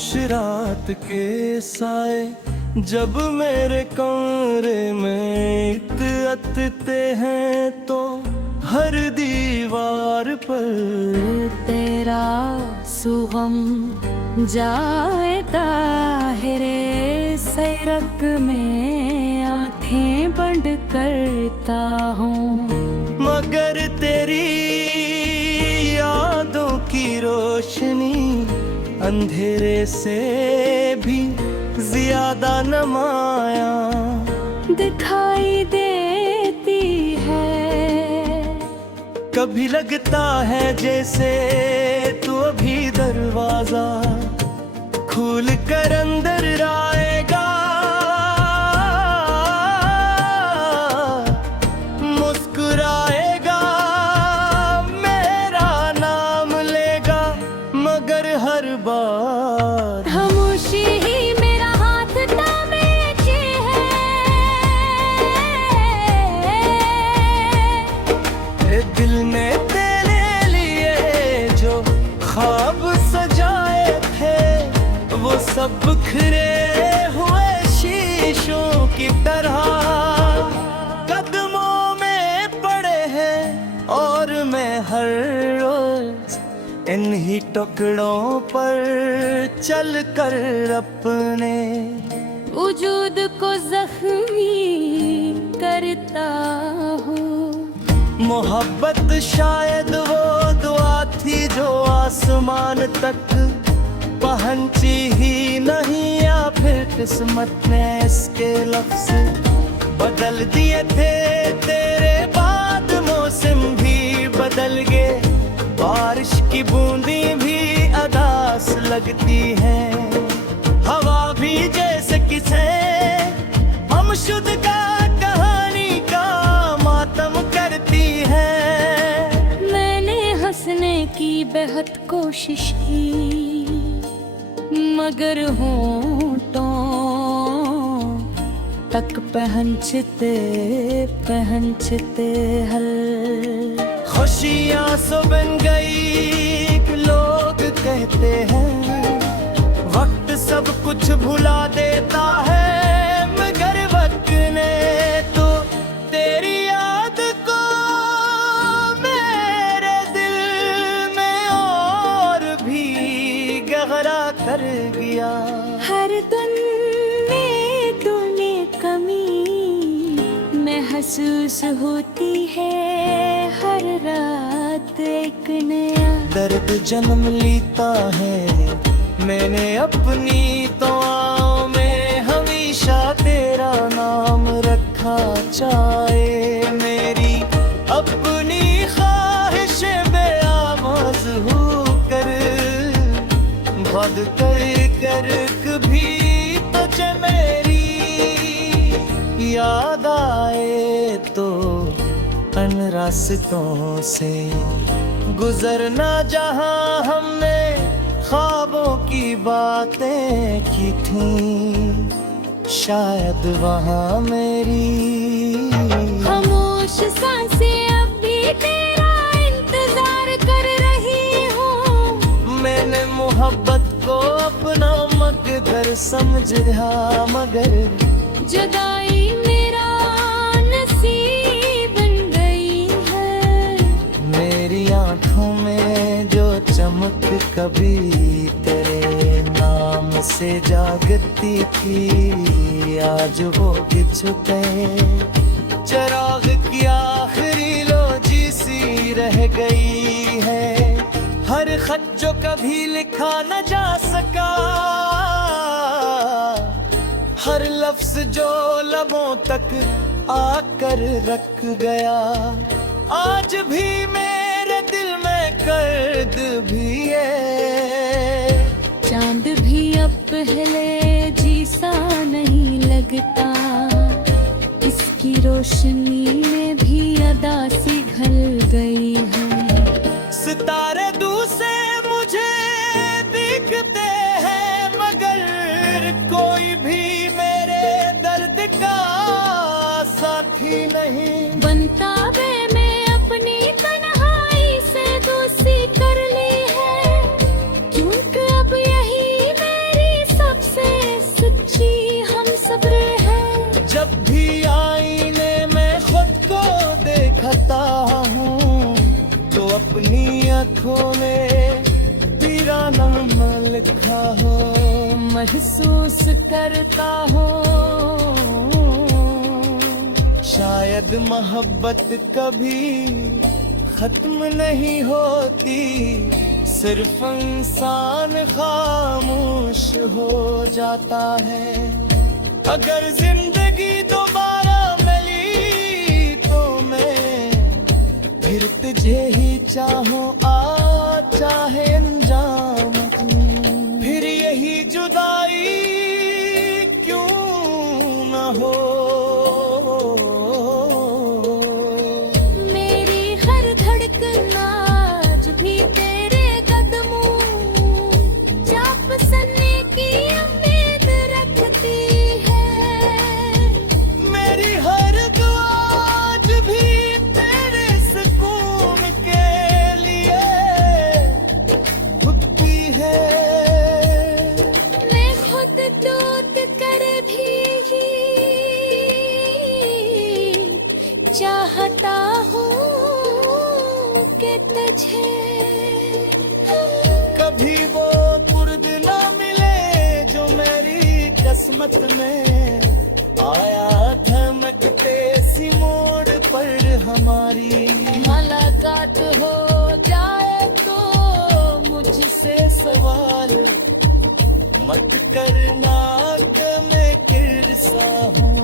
खामोश रात के साए जब मेरे कमरे में इतते हैं तो हर दीवार पर तेरा सुगम जाए ताहिरे सैरक में आंखें बंद करता हूँ, मगर तेरी यादों की रोशनी अंधेरे से भी ज्यादा नमाया दिखाई देती है। कभी लगता है जैसे तू अभी दरवाजा खोल कर अंदर आएगा, मुस्कुराएगा, मेरा नाम लेगा, मगर हर बार खामोशी ही मेरा हाथ थामे है। दिल ने तेरे लिए जो ख्वाब सजाए थे वो सब बिखरे हुए शीशों की तरह कदमों में पड़े हैं, और मैं हर रोज इन्हीं टुकड़ों पर चल कर अपने वजूद को जख्मी करता हूँ। मोहब्बत शायद वो दुआ थी जो आसमान तक पहुंची ही नहीं, या फिर किस्मत ने इसके लफ्ज बदल दिए थे। तेरे बाद मौसम भी बदल गए, बारिश की बूंदी भी अदास लगती है, हवा भी जैसे किसे हम शुद्ध का कहानी का मातम करती है। मैंने हंसने की बेहद कोशिश की, मगर होंठों तक पहनचते हल खुशियाँ सो बन गई, लोग कहते हैं वक्त सब कुछ भुला देता है, मगर वक्त ने तो तेरी याद को मेरे दिल में और भी गहरा कर गया। हर दिन में तूने कमी महसूस होती है, हर रात एक नया दर्द जन्म लेता है। मैंने अपनी दुआओं में हमेशा तेरा नाम रखा, चाहे मेरी अपनी ख्वाहिशें बेआवाज़ हो कर बद कर कभी तुझे मेरी याद आए तो अन रास्तों से गुजरना जहां हमने ख्वाबों की बातें की थी, शायद वहां मेरी खामोश सांसें अब भी तेरा इंतजार कर रही हूँ। मैंने मोहब्बत को अपना मकदर समझा, मगर जुदाई मेरा नसीब बन गई है। मेरी आंखों में जो चमक कभी तेरे नाम से जागती थी, आज वो छुपे चिराग की आखिरी लोजी सी रह गई है। हर खत जो कभी लिखा न जा सका, हर लफ्ज जो लबों तक आकर रख गया, आज भी मेरे दिल में कर्द भी है। चांद भी अब पहले जैसा नहीं लगता, इसकी रोशनी में भी अदा सी घल गई है। सितारे दूसरे मुझे दिखते हैं, मगर कोई भी मेरे दर्द का साथी नहीं बनता वे मैं अपनी तन्हाई से दोस्ती कर ली है, क्योंकि अब यही मेरी जब भी आईने में खुद को देखता हूँ तो अपनी आँखों में तेरा नाम लिखा हो महसूस करता हूँ। शायद मोहब्बत कभी खत्म नहीं होती, सिर्फ इंसान खामोश हो जाता है। अगर जिंदगी दोबारा मिली तो मैं फिर तुझे ही चाहूं, आ चाहे अंजाम फिर यही जुदाई क्यों न हो। मेरी हर धड़कन आज भी तेरे कदमों चाप सन्ने की उम्मीद रखती है। मेरी हर दुआ आज भी तेरे सुकून के लिए उठती है। मैं खुद टूट कर भी चाहता हूँ कि तुझे कभी वो कुर्द ना मिले जो मेरी किस्मत में आया धमकते सी मोड़ पर हमारी। मुलाकात हो जाए तो मुझसे सवाल मत करना कि मैं किरसा हूँ।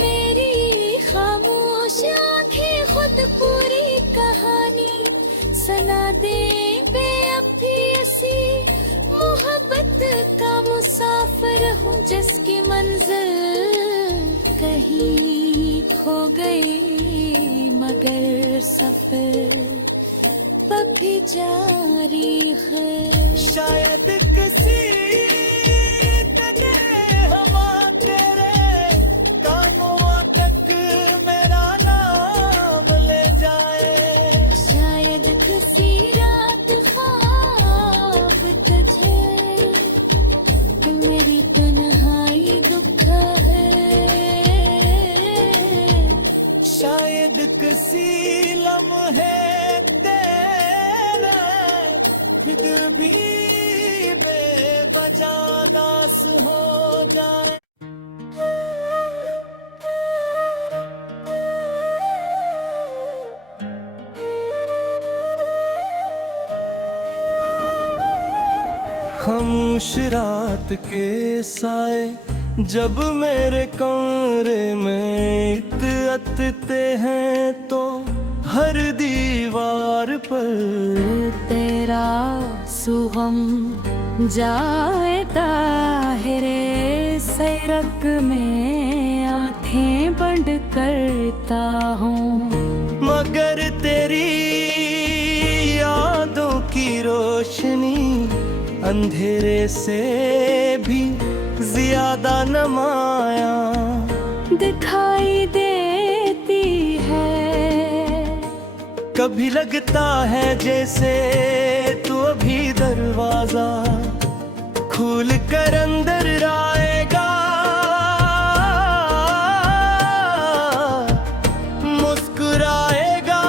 मेरी खामोश आंखें खुद पूरी कहानी सुना दे बे अब भी ऐसी मोहब्बत का मुसाफिर हूँ जिसकी मंजिल कहीं खो गई मगर सफर अब भी जारी है। शायद किसी तरह हम तेरे कानों तक मेरा नाम ले जाए। शायद किसी रात ख्वाब तुझे मेरी तन्हाई दुख है। शायद किसी लम्हे तेरा दिल भी बेवजह दास हो जाए। खामोश रात के साए जब मेरे कमरे में इतते हैं तो हर दीवार पर तेरा सुगम जाए ताहिरे सैरक में आंखें बंद करता हूँ। मगर तेरी यादों की रोशनी अंधेरे से भी ज्यादा नमाया दिखाई देती है। कभी लगता है जैसे तू अभी दरवाजा खोल कर अंदर आएगा, मुस्कुराएगा,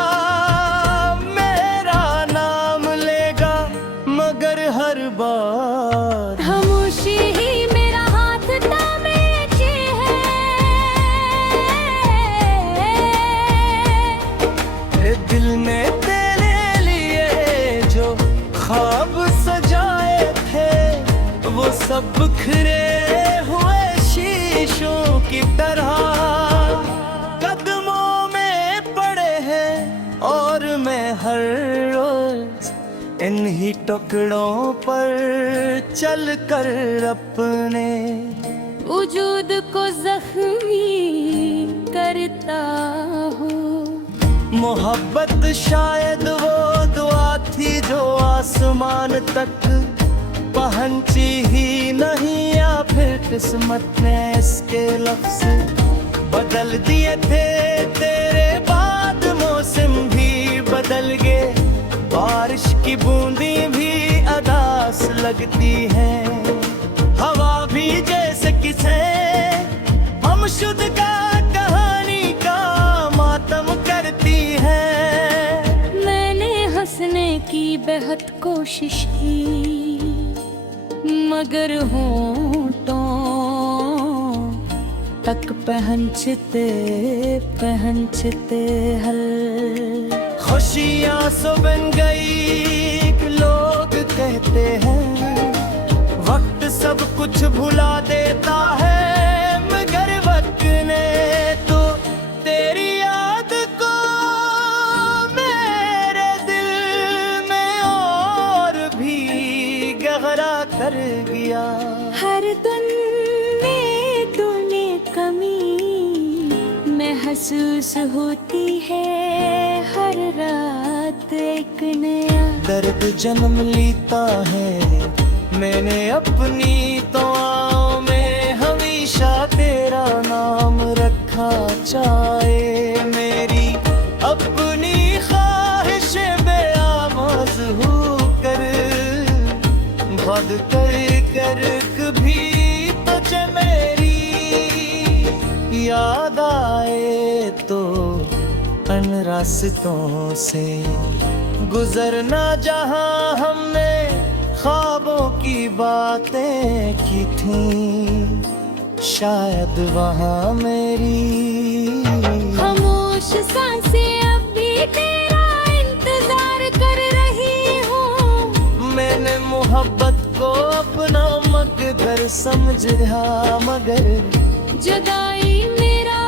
मेरा नाम लेगा मगर हर बार खामोशी ही मेरा हाथ थामे है। दिल ने तेरे लिए जो ख्वाब सजाए थे वो सब बिखरे हुए शीशों की तरह कदमों में पड़े हैं और मैं हर रोज इन्हीं टुकड़ों पर चल कर अपने वजूद को जख्मी करता हूँ। मोहब्बत शायद वो दुआ थी जो आसमान तक पहुंची ही नहीं, या फिर किस्मत ने इसके लफ्ज बदल दिए थे। तेरे बाद मौसम भी बदल गए, बारिश की बूंदी भी अदास लगती है। हवा भी जैसे किसे कोशिशें, मगर होंठों तक पहनचते पहनचते हल। खुशियाँ सो बन गई, लोग कहते हैं वक्त सब कुछ भुला देता है, मगर वक्त ने तो तेरी याद को मेरे दिल में और भी गहरा कर गया। हर दिन में तूने कमी महसूस होती है, हर रात एक नया दर्द जन्म लेता है। मैंने अपनी दुआओं में हमेशा तेरा नाम रखा, चाहे मेरी अपनी ख्वाहिशें बेआवाज़ हो कर भाग कर कर कभी तुझे मेरी याद आए तो अन रास्तों से गुजरना, जहां हमने ख्वाबों की बातें की थी, शायद वहां मेरी खामोश सांसें अब भी तेरा इंतजार कर रही हूँ। मैंने मोहब्बत को अपना मकदर समझा, मगर जुदाई मेरा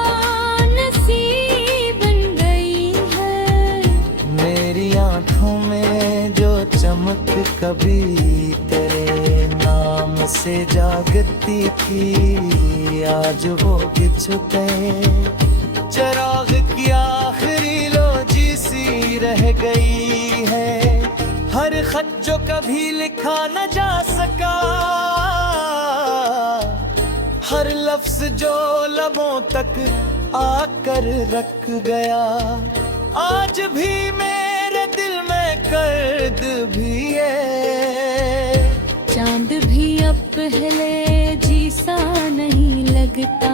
नसीब बन गई है। मेरी आंखों में जो चमक कभी तेरे नाम से जागती थी, आज वो छुपे चिराग की आखिरी लोजी सी रह गई है। हर खत जो कभी लिखा न जा सका, हर लफ्ज जो लबों तक आकर रख गया, आज भी मेरे दिल में कर्द भी है। चांद भी अब पहले जैसा नहीं लगता,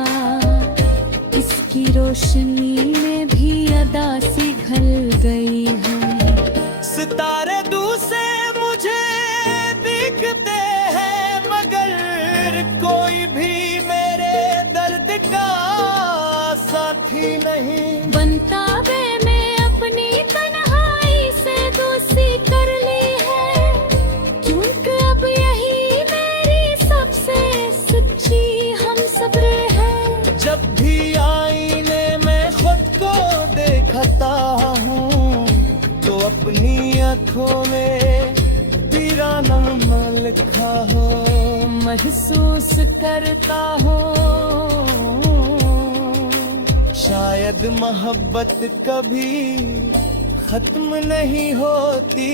इसकी रोशनी में भी अदा सी घल गई है। सितारे दूर से मुझे दिखते हैं, मगर कोई भी मेरे दर्द का साथी नहीं बनता वे मैं अपनी तन्हाई से दोस्ती कर ली है, क्योंकि अब यही मेरी सबसे सच्ची हमसब्र है। जब भी आईने में खुद को देखता हूँ, तो अपनी आँखों में तेरा नाम लिखा हो महसूस करता हूँ। शायद मोहब्बत कभी खत्म नहीं होती,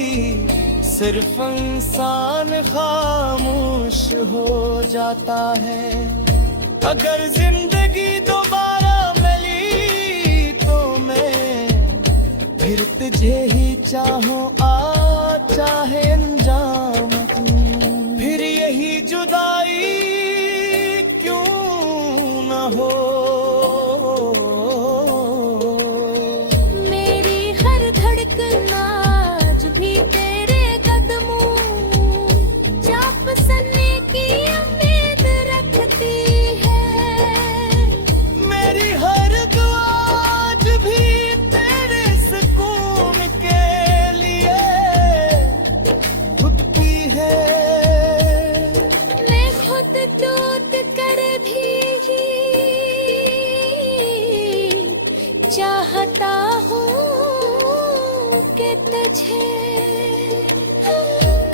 सिर्फ इंसान खामोश हो जाता है। अगर जिंदगी दोबारा मिली तो मैं फिर तुझे ही चाहूं, आ चाहे अंजाम तू। फिर यही जुदाई क्यों न हो, मेरी हर धड़कन आज भी तेरे कदमों चाप सनने की उम्मीद रखती है। मेरी हर दुआ आज भी तेरे सुकून के लिए उठती है। मैं खुद टूट कर भी चाहता हूँ कि तुझे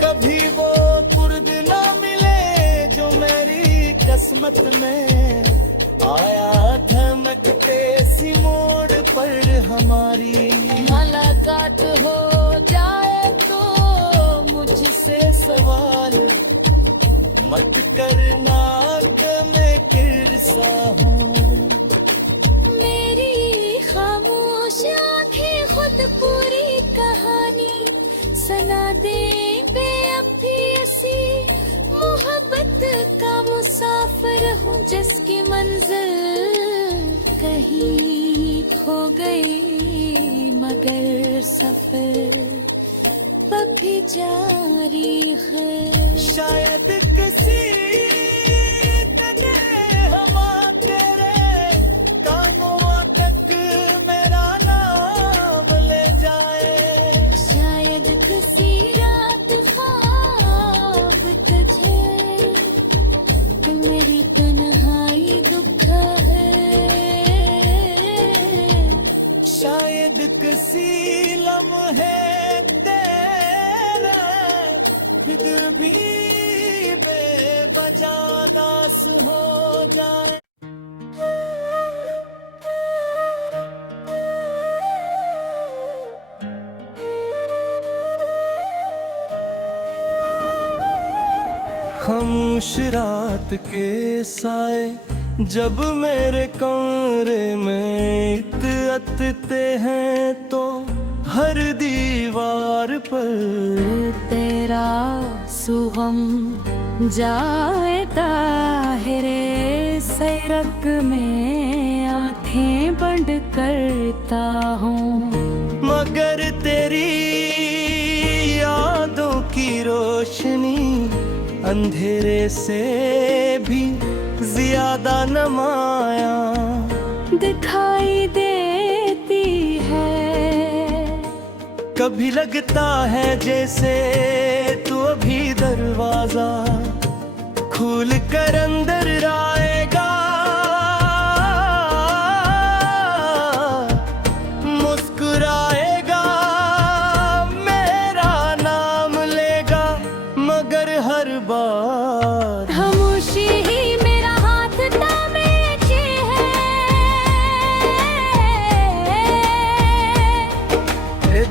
कभी वो कुर्ब ना मिले जो मेरी किस्मत में आया, धमकते सी मोड़ पर हमारी मुलाकात हो जाए तो मुझसे सवाल मत करना कि मैं किरसा हूँ। मेरी खामोश आंखें खुद पूरी कहानी सुना दे बे। अब भी ऐसी मोहब्बत का मुसाफिर हूँ जिसकी मंजिल कहीं खो गई, मगर सफर कभी जारी है। शायद किसी हवा तेरे कानों तक मेरा नाम ले जाए। शायद किसी रात ख्वाब तुझे मेरी तन्हाई दुख है। शायद किसी लम्हे तेरा फिक्र भी बेवजह दास हो जाए। खामोश रात के साए जब मेरे कमरे में इतते हैं तो हर दीवार पर तेरा सुगम जाए ताहिरे सैरक में आंखें बंद करता हूँ। मगर तेरी यादों की रोशनी अंधेरे से भी ज्यादा नमाया दिखाई देती है। कभी लगता है जैसे तू अभी दरवाजा खोल कर अंदर आएगा। मुस्कुराएगा मेरा नाम लेगा मगर हर बार खामोशी ही मेरा हाथ थामे है।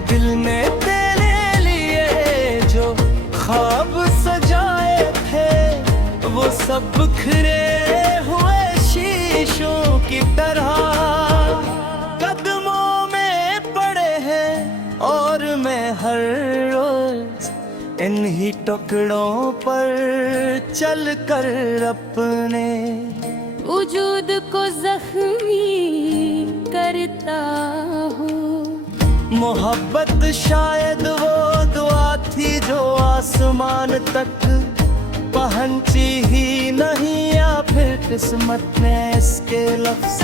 दिल ने तेरे लिए जो ख्वाब सजाए थे वो सब बिखरे हुए शीशों की तरह कदमों में पड़े हैं। और मैं हर रोज इन्हीं टुकड़ों पर चल कर अपने वजूद को जख्मी करता हूँ। मोहब्बत शायद वो दुआ थी जो आसमान तक पहुंची ही नहीं या फिर किस्मत ने इसके लफ्ज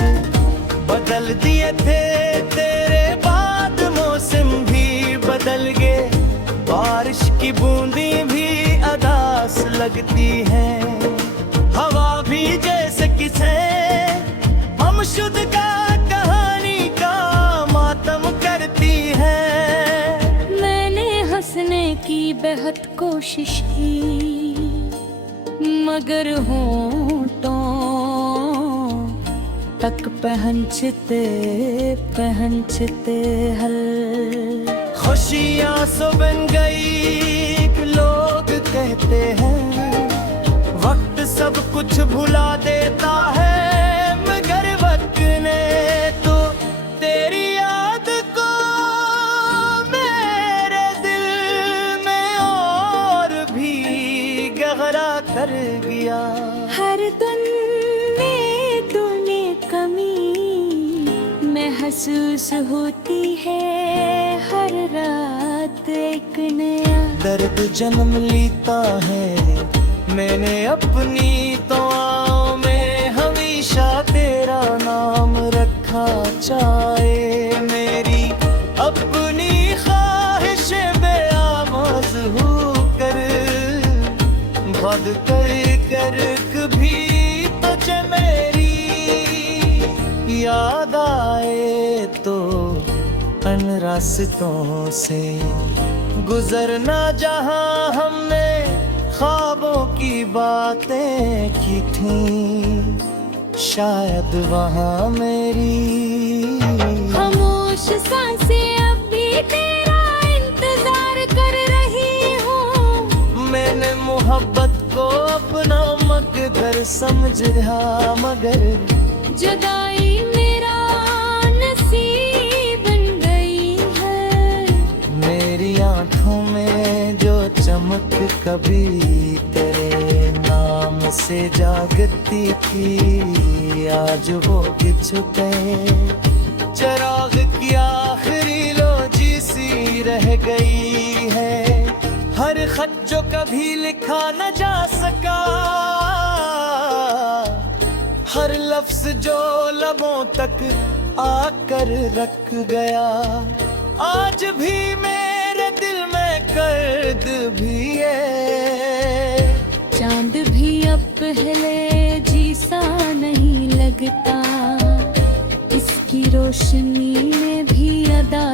बदल दिए थे। तेरे बाद मौसम भी बदल गए बारिश की बूंदी भी अदास लगती है। हवा भी जैसे किसे हम शुद्ध का कहानी का मातम करती है। मैंने हंसने की बेहद कोशिश की मगर होंठों तक पहनचते हल। खुशियाँ सो बन गई लोग कहते हैं वक्त सब कुछ भुला देता है। मगर वक्त ने तो तेरी याद को मेरे दिल में और भी गहरा कर गया। हर दिन में तूने कमी महसूस होती है। हर रात एक नया दर्द जन्म लेता है। मैंने अपनी दुआओं में हमेशा तेरा नाम रखा। चाहे मेरी अपनी ख्वाहिश बेआवाज़ हो कर बद कर कभी तुझे मेरी याद आए तो अन रास्तों से गुजरना जहां हमने ख्वाबों की बातें की थी शायद वहां मेरी खामोश सांसें अब भी तेरा इंतजार कर रही हूँ। मैंने मोहब्बत को अपना मकदर समझा मगर जुदाई मेरा नसीब बन गई है। मेरी आंखों में जो चमक कभी तेरे नाम से जागती थी आज वो छुपे चिराग की आखिरी लोजी सी रह गई है। हर खत जो कभी लिखा न जा सका, हर लफ्ज जो लबों तक आकर रख गया, आज भी मेरे दिल में कर्द भी है। चांद भी अब पहले जैसा नहीं लगता, इसकी रोशनी में भी अदा